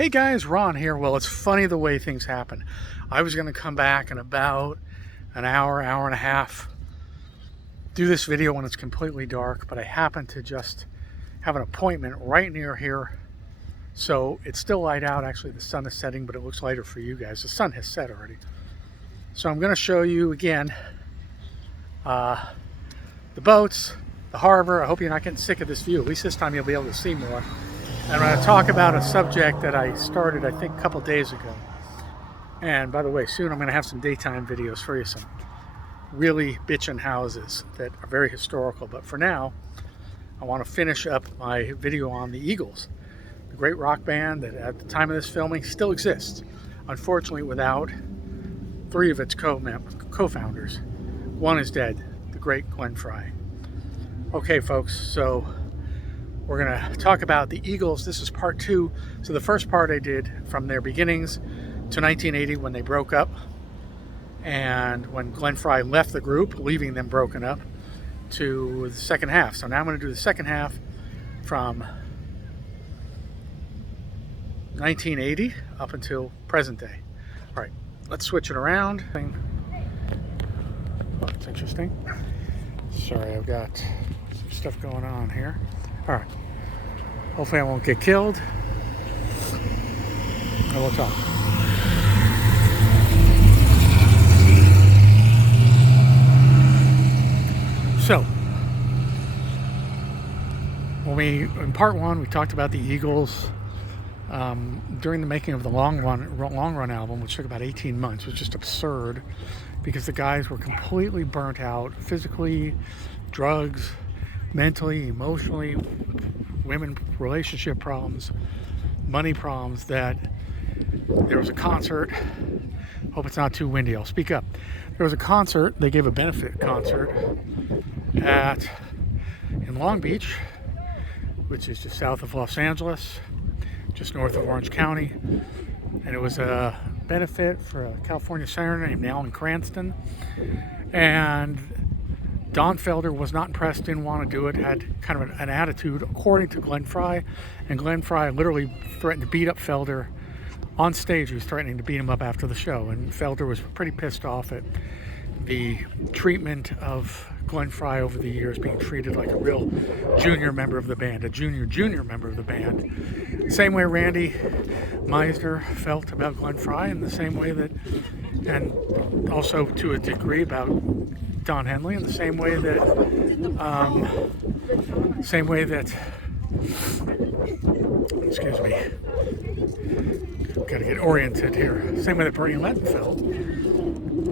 Hey guys, Ron here. Well, it's funny the way things happen. I was going to come back in about an hour and a half, do this video when it's completely dark, but I happen to just have an appointment right near here. So it's still light out. Actually, the sun is setting, but it looks lighter for you guys. The sun has set already. So I'm going to show you again the boats, the harbor. I hope you're not getting sick of this view. At least this time you'll be able to see more. And I'm going to talk about a subject that I started, I think, a couple days ago. And by the way, soon I'm going to have some daytime videos for you, some really bitchin' houses that are very historical. But for now, I want to finish up my video on the Eagles, the great rock band that at the time of this filming still exists. Unfortunately, without three of its co-founders. One is dead, the great Glenn Frey. Okay, folks, so we're going to talk about the Eagles. This is part two. So the first part I did from their beginnings to 1980 when they broke up, and when Glenn Frey left the group, leaving them broken up, to the second half. So now I'm going to do the second half from 1980 up until present day. All right, let's switch it around. Oh, that's interesting. Sorry, I've got some stuff going on here. All right. Hopefully I won't get killed. And we'll talk. So, in part one, we talked about the Eagles during the making of the Long Run album, which took about 18 months. It was just absurd because the guys were completely burnt out physically, drugs, mentally, emotionally, women relationship problems, money problems, that there was a concert. Hope it's not too windy, I'll speak up. There was a concert, they gave a benefit concert in Long Beach, which is just south of Los Angeles, just north of Orange County. And it was a benefit for a California senator named Alan Cranston. And Don Felder was not impressed, didn't want to do it, had kind of an attitude, according to Glenn Frey. And Glenn Frey literally threatened to beat up Felder on stage. He was threatening to beat him up after the show. And Felder was pretty pissed off at the treatment of Glenn Frey over the years, being treated like a real junior member of the band, a junior member of the band. Same way Randy Meisner felt about Glenn Frey, and the same way that, and also to a degree about Don Henley, in the same way that, excuse me, gotta get oriented here. Same way that Bernie Lenton felt.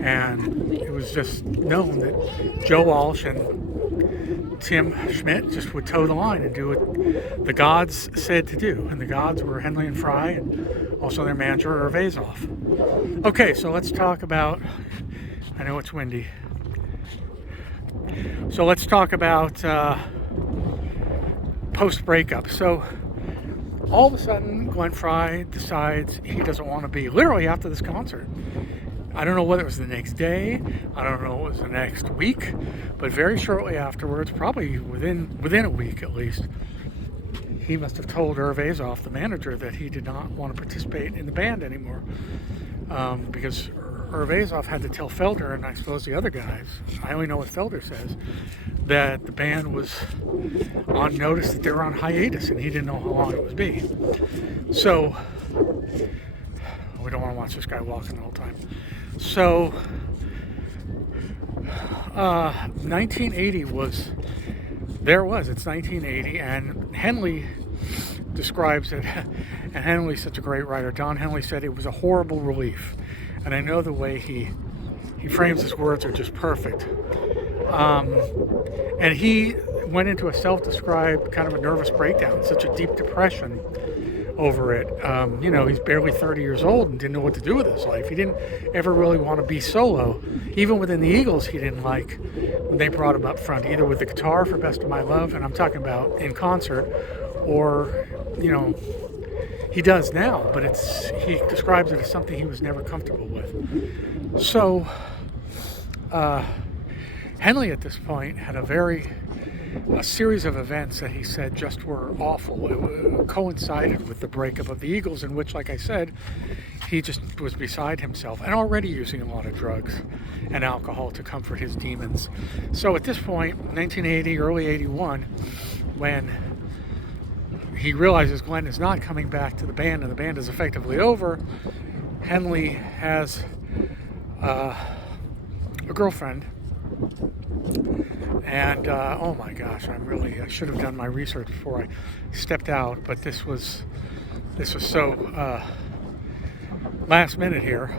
And it was just known that Joe Walsh and Tim Schmidt just would toe the line and do what the gods said to do. And the gods were Henley and Frey, and also their manager, Irv Azoff. Okay, so let's talk about, I know it's windy. So let's talk about post-breakup. So all of a sudden, Glenn Frey decides he doesn't want to be, literally after this concert. I don't know whether it was the next day, I don't know if it was the next week, but very shortly afterwards, probably within a week at least, he must have told Irv Azoff, the manager, that he did not want to participate in the band anymore. Because Irv Azoff had to tell Felder, and I suppose the other guys, I only know what Felder says, that the band was on notice that they were on hiatus, and he didn't know how long it would be. So, we don't want to watch this guy walking the whole time. So, 1980 it's 1980, and Henley describes it, and Henley's such a great writer. Don Henley said it was a horrible relief, and I know the way he frames his words are just perfect. And he went into a self-described kind of a nervous breakdown, such a deep depression over it. You know, he's barely 30 years old and didn't know what to do with his life. He didn't ever really want to be solo. Even within the Eagles, he didn't like when they brought him up front, either with the guitar for Best of My Love, and I'm talking about in concert, or, you know, he does now, but he describes it as something he was never comfortable with. So, Henley at this point had a very a series of events that he said just were awful. It coincided with the breakup of the Eagles, in which, like I said, he just was beside himself and already using a lot of drugs and alcohol to comfort his demons. So at this point, 1980, early 81, when he realizes Glenn is not coming back to the band and the band is effectively over, Henley has a girlfriend. And oh my gosh, I should have done my research before I stepped out, but this was so last minute here.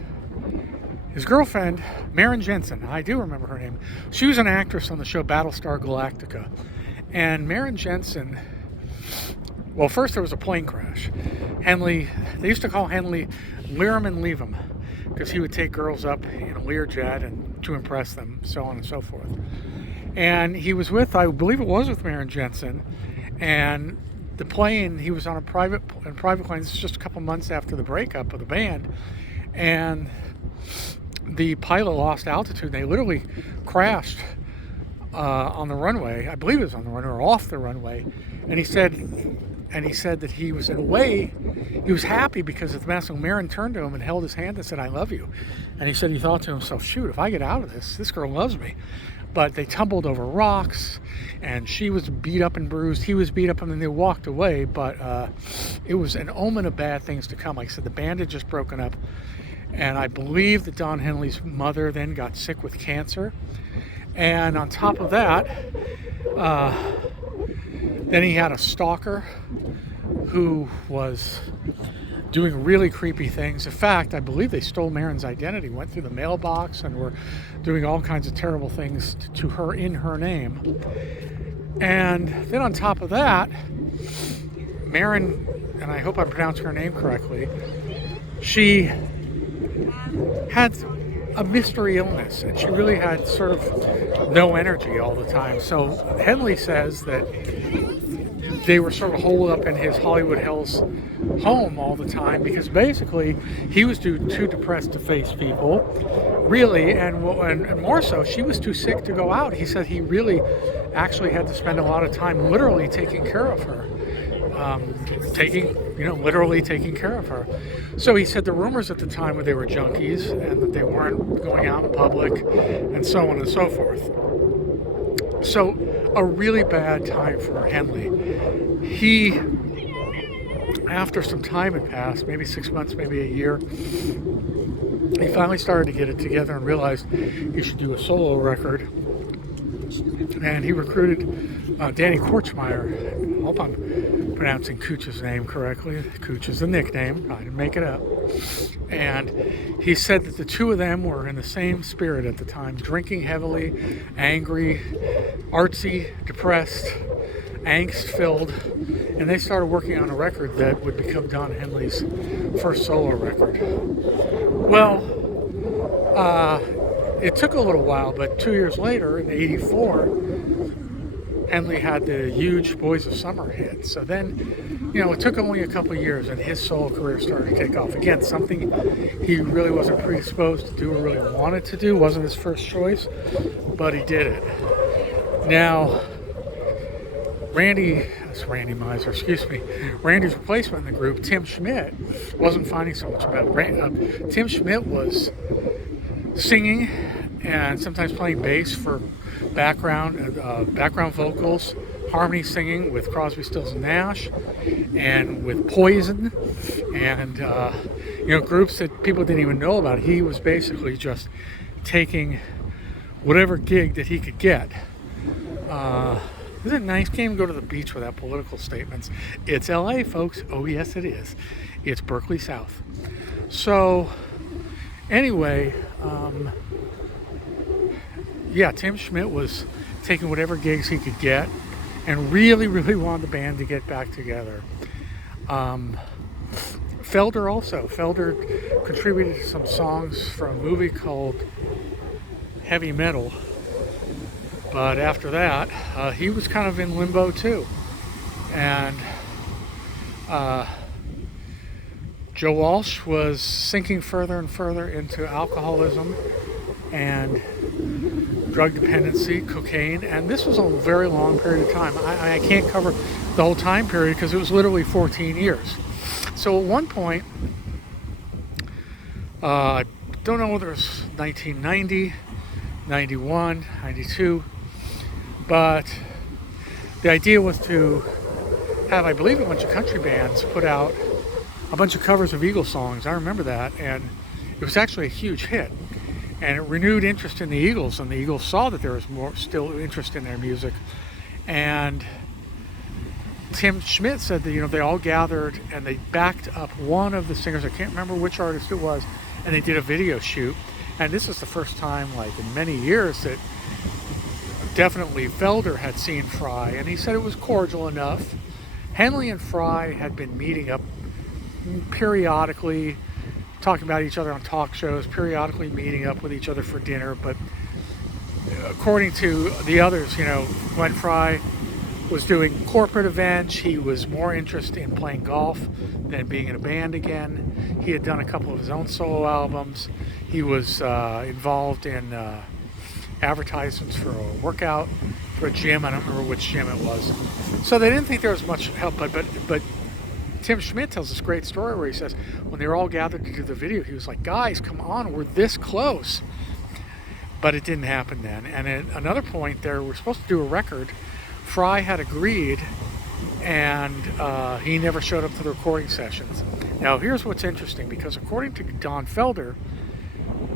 His girlfriend, Maren Jensen, I do remember her name. She was an actress on the show Battlestar Galactica. And Maren Jensen, well, first there was a plane crash. Henley, they used to call Henley Lear 'em and leave 'em, because he would take girls up in a Learjet and to impress them, so on and so forth. And he was with, I believe it was with Maren Jensen, and the plane, he was on a private plane. This is just a couple months after the breakup of the band, and the pilot lost altitude. They literally crashed on the runway. I believe it was on the runway or off the runway. And he said that he was, in a way, he was happy because of the mess. And Maren turned to him and held his hand and said, "I love you." And he said he thought to himself, shoot, if I get out of this girl loves me. But they tumbled over rocks, and she was beat up and bruised. He was beat up, and then they walked away. But it was an omen of bad things to come. Like I said, the band had just broken up, and I believe that Don Henley's mother then got sick with cancer. And on top of that, then he had a stalker who was doing really creepy things. In fact, I believe they stole Maren's identity, went through the mailbox, and were doing all kinds of terrible things to her in her name. And then on top of that, Maren, and I hope I'm pronouncing her name correctly, she had a mystery illness, and she really had sort of no energy all the time. So Henley says that they were sort of holed up in his Hollywood Hills home all the time because basically he was too depressed to face people, really, and more so, she was too sick to go out. He said he really actually had to spend a lot of time literally taking care of her. Literally taking care of her. So he said the rumors at the time were they were junkies and that they weren't going out in public and so on and so forth. So a really bad time for Henley. He, after some time had passed, maybe 6 months, maybe a year, he finally started to get it together and realized he should do a solo record. And he recruited Danny Korchmeyer. I hope I'm pronouncing Cooch's name correctly. Cooch is the nickname. I didn't make it up. And he said that the two of them were in the same spirit at the time, drinking heavily, angry, artsy, depressed, angst-filled. And they started working on a record that would become Don Henley's first solo record. Well, it took a little while, but 2 years later, in '84, Henley had the huge Boys of Summer hit. So then, it took only a couple of years, and his solo career started to take off. Again, something he really wasn't predisposed to do or really wanted to do. Wasn't his first choice, but he did it. Now, Randy's replacement in the group, Tim Schmidt, wasn't finding so much about it. Tim Schmidt was singing and sometimes playing bass for background vocals, harmony singing with Crosby, Stills and Nash, and with Poison, and groups that people didn't even know about. He was basically just taking whatever gig that he could get. Isn't it nice? Can't even go to the beach without political statements. It's LA, folks. Oh yes, it is. It's Berkeley South. So anyway, Tim Schmidt was taking whatever gigs he could get and really, really wanted the band to get back together. Felder also. Felder contributed to some songs for a movie called Heavy Metal. But after that, he was kind of in limbo too. And Joe Walsh was sinking further and further into alcoholism and drug dependency, cocaine, and this was a very long period of time. I can't cover the whole time period because it was literally 14 years. So at one point, I don't know whether it was 1990, 91, 92, but the idea was to have, I believe, a bunch of country bands put out a bunch of covers of Eagles songs. I remember that, and it was actually a huge hit. And it renewed interest in the Eagles, and the Eagles saw that there was still interest in their music. And Tim Schmidt said that, they all gathered and they backed up one of the singers. I can't remember which artist it was, and they did a video shoot. And this is the first time, in many years, that definitely Felder had seen Fry, and he said it was cordial enough. Henley and Fry had been meeting up periodically, talking about each other on talk shows, periodically meeting up with each other for dinner. But according to the others, when Fry was doing corporate events, he was more interested in playing golf than being in a band again. He had done a couple of his own solo albums. He was involved in advertisements for a workout, for a gym. I don't remember which gym it was. So they didn't think there was much help, but Tim Schmidt tells this great story where he says when they were all gathered to do the video, he was like, guys, come on, we're this close. But it didn't happen then. And at another point, they were supposed to do a record. Fry had agreed, and he never showed up to the recording sessions. Now, here's what's interesting, because according to Don Felder,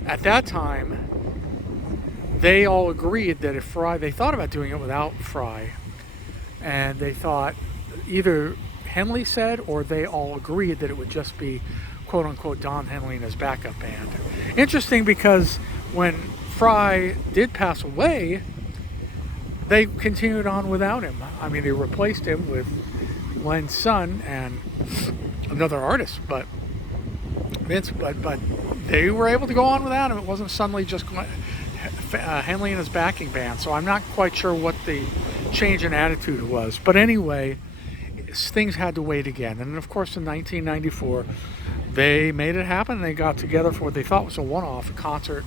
at that time, they all agreed that if Fry, they thought about doing it without Fry, and they thought either Henley said or they all agreed that it would just be quote-unquote Don Henley and his backup band. Interesting, because when Fry did pass away, they continued on without him. I mean, they replaced him with Len's son and another artist, but Vince, but they were able to go on without him. It wasn't suddenly just Henley and his backing band. So I'm not quite sure what the change in attitude was. But anyway, things had to wait again. And of course, in 1994, they made it happen. They got together for what they thought was a one-off concert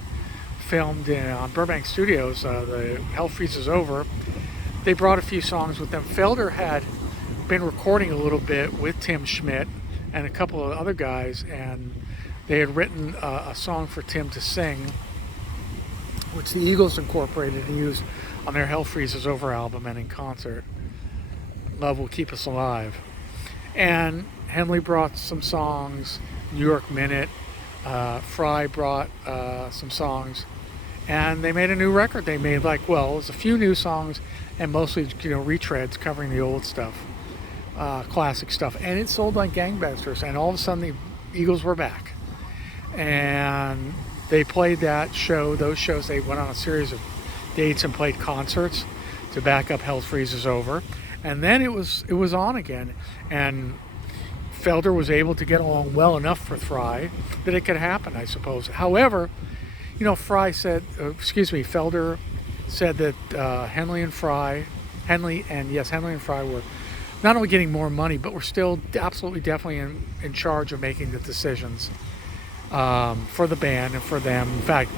filmed on Burbank Studios. The Hell Freezes Over. They brought a few songs with them. Felder had been recording a little bit with Tim Schmidt and a couple of other guys, and they had written a song for Tim to sing, which the Eagles incorporated and used on their Hell Freezes Over album and in concert. Love Will Keep Us Alive. And Henley brought some songs, New York Minute. Fry brought some songs, and they made a new record. They made it was a few new songs and mostly retreads covering the old stuff, classic stuff, and it sold like gangbusters. And all of a sudden the Eagles were back, and they played those shows. They went on a series of dates and played concerts to back up Hell Freezes Over, and then it was on again. And Felder was able to get along well enough for Fry that it could happen, I suppose. However, Felder said that Henley and Fry were not only getting more money, but were still absolutely definitely in charge of making the decisions for the band and for them. In fact,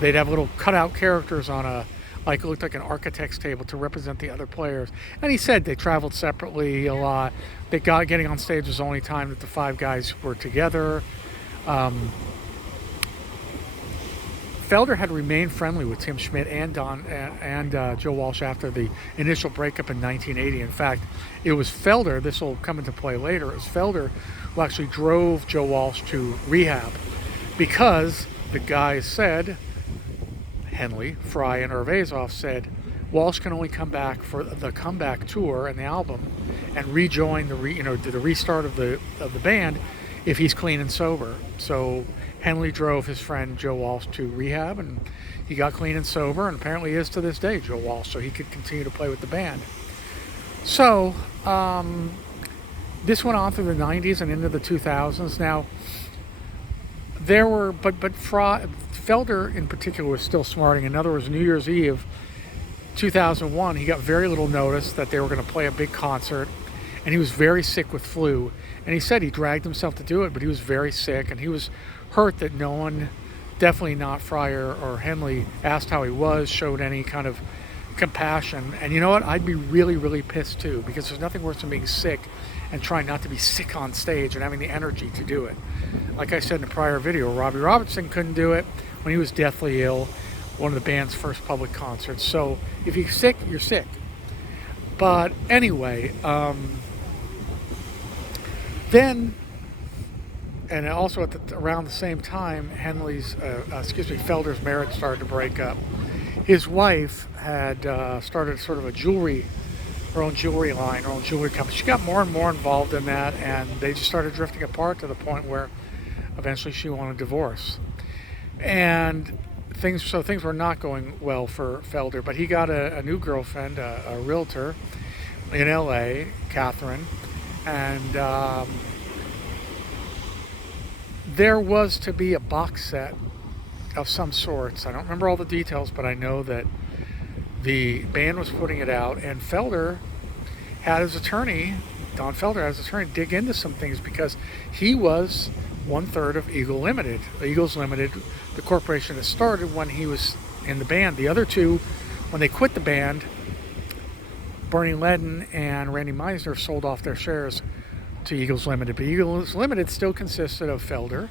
they'd have little cutout characters on it looked like an architect's table to represent the other players. And he said they traveled separately a lot. Getting on stage was the only time that the five guys were together. Felder had remained friendly with Tim Schmidt and Joe Walsh after the initial breakup in 1980. In fact, it was Felder, this will come into play later, it was Felder who actually drove Joe Walsh to rehab, because the guys said, Henley, Fry, and Ervazov said, Walsh can only come back for the comeback tour and the album and rejoin the restart of the band if he's clean and sober. So Henley drove his friend Joe Walsh to rehab, and he got clean and sober, and apparently is to this day, Joe Walsh, so he could continue to play with the band. So this went on through the 90s and into the 2000s. Now, there were, but Felder in particular was still smarting. In other words, New Year's Eve 2001, he got very little notice that they were going to play a big concert, and he was very sick with flu. And he said he dragged himself to do it, but he was very sick, and he was hurt that no one definitely not Fryer or Henley asked how he was, showed any kind of compassion. And you know what? I'd be really, really pissed too, because there's nothing worse than being sick and trying not to be sick on stage and having the energy to do it. Like I said in a prior video, Robbie Robertson couldn't do it when he was deathly ill, one of the band's first public concerts. So if you're sick, you're sick. But anyway, then, and also around the same time, Felder's marriage started to break up. His wife had started sort of her own jewelry line, her own jewelry company. She got more and more involved in that, and they just started drifting apart to the point where eventually she wanted a divorce. And things were not going well for Felder, but he got a new girlfriend, a realtor in LA, Catherine, and there was to be a box set of some sorts. I don't remember all the details, but I know that the band was putting it out, and Felder had his attorney, Don Felder had his attorney, dig into some things, because he was 1/3 of Eagle Limited. Eagles Limited, the corporation that started when he was in the band. The other two, when they quit the band, Bernie Ledden and Randy Meisner sold off their shares to Eagles Limited. But Eagles Limited still consisted of Felder,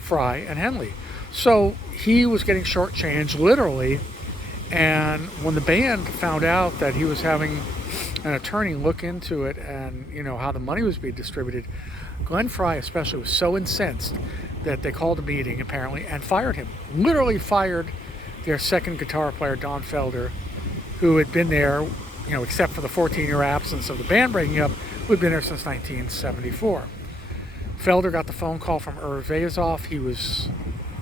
Fry, and Henley. So he was getting shortchanged, literally. And when the band found out that he was having an attorney look into it and, you know, how the money was being distributed, Glenn Fry especially was so incensed that they called a meeting, apparently, and fired him. Literally fired their second guitar player, Don Felder, who had been there, you know, except for the 14-year absence of the band breaking up, who had been there since 1974. Felder got the phone call from Irv Vazoff. He was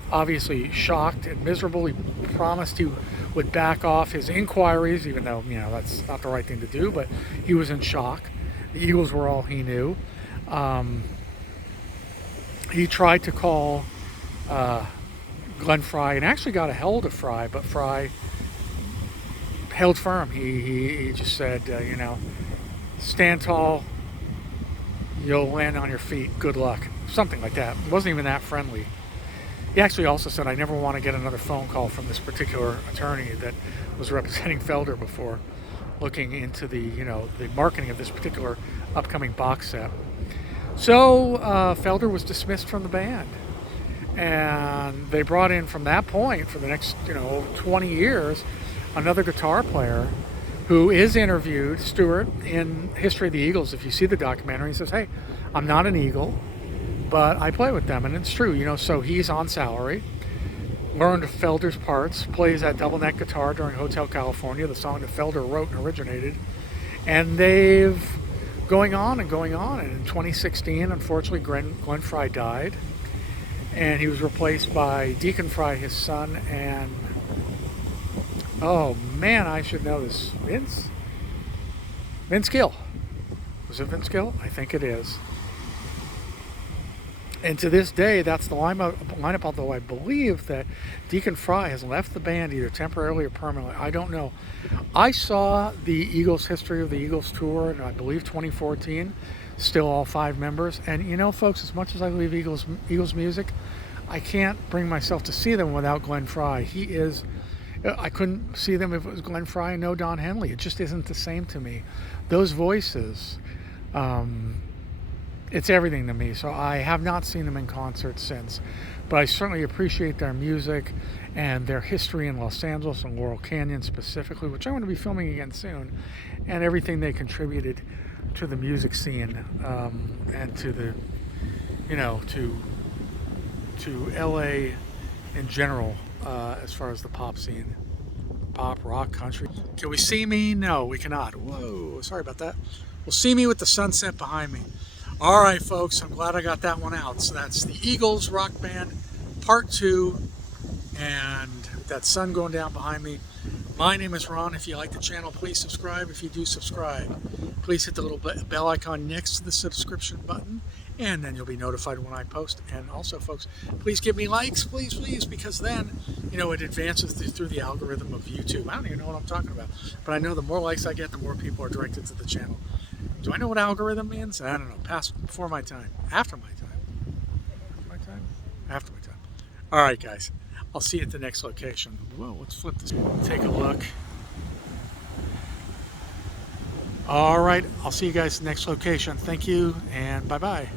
obviously shocked and miserable. He promised he would back off his inquiries, even though, you know, that's not the right thing to do, but he was in shock. The Eagles were all he knew. He tried to call Glenn Fry and actually got a hold of Fry, but Fry held firm. He just said, you know, stand tall, you'll land on your feet, good luck. Something like that. It wasn't even that friendly. He actually also said, I never want to get another phone call from this particular attorney that was representing Felder before, looking into the, you know, the marketing of this particular upcoming box set. So Felder was dismissed from the band, and they brought in, from that point, for the next, you know, 20 years, another guitar player who is interviewed, Stewart, in History of the Eagles. If you see the documentary, he says, hey, I'm not an Eagle, but I play with them, and it's true, you know. So he's on salary, learned Felder's parts, plays that double neck guitar during Hotel California, the song that Felder wrote and originated, and they've going on, and in 2016, unfortunately, Glenn Fry died, and he was replaced by Deacon Fry, his son, and oh man, I should know this, Vince Gill. Was it Vince Gill? I think it is. And to this day, that's the lineup, although I believe that Deacon Fry has left the band either temporarily or permanently. I don't know. I saw the Eagles History of the Eagles tour in, I believe, 2014. Still all 5 members. And you know, folks, as much as I believe Eagles music, I can't bring myself to see them without Glenn Fry. He is... I couldn't see them if it was Glenn Fry and no Don Henley. It just isn't the same to me. Those voices... it's everything to me. So I have not seen them in concert since, but I certainly appreciate their music and their history in Los Angeles and Laurel Canyon specifically, which I'm going to be filming again soon, and everything they contributed to the music scene, and to the, you know, to LA in general, as far as the pop scene, pop, rock, country. Can we see me? No, we cannot. Whoa, sorry about that. We'll see me with the sunset behind me. All right, folks, I'm glad I got that one out. So that's the Eagles Rock Band Part 2, and that sun going down behind me. My name is Ron. If you like the channel, please subscribe. If you do subscribe, please hit the little bell icon next to the subscription button, and then you'll be notified when I post. And also, folks, please give me likes, please, because then, you know, it advances through the algorithm of YouTube. I don't even know what I'm talking about, but I know the more likes I get, the more people are directed to the channel. Do I know what algorithm means? I don't know. Before my time. After my time. After my time? All right, guys. I'll see you at the next location. Whoa, let's flip this. Take a look. All right, I'll see you guys at the next location. Thank you, and bye-bye.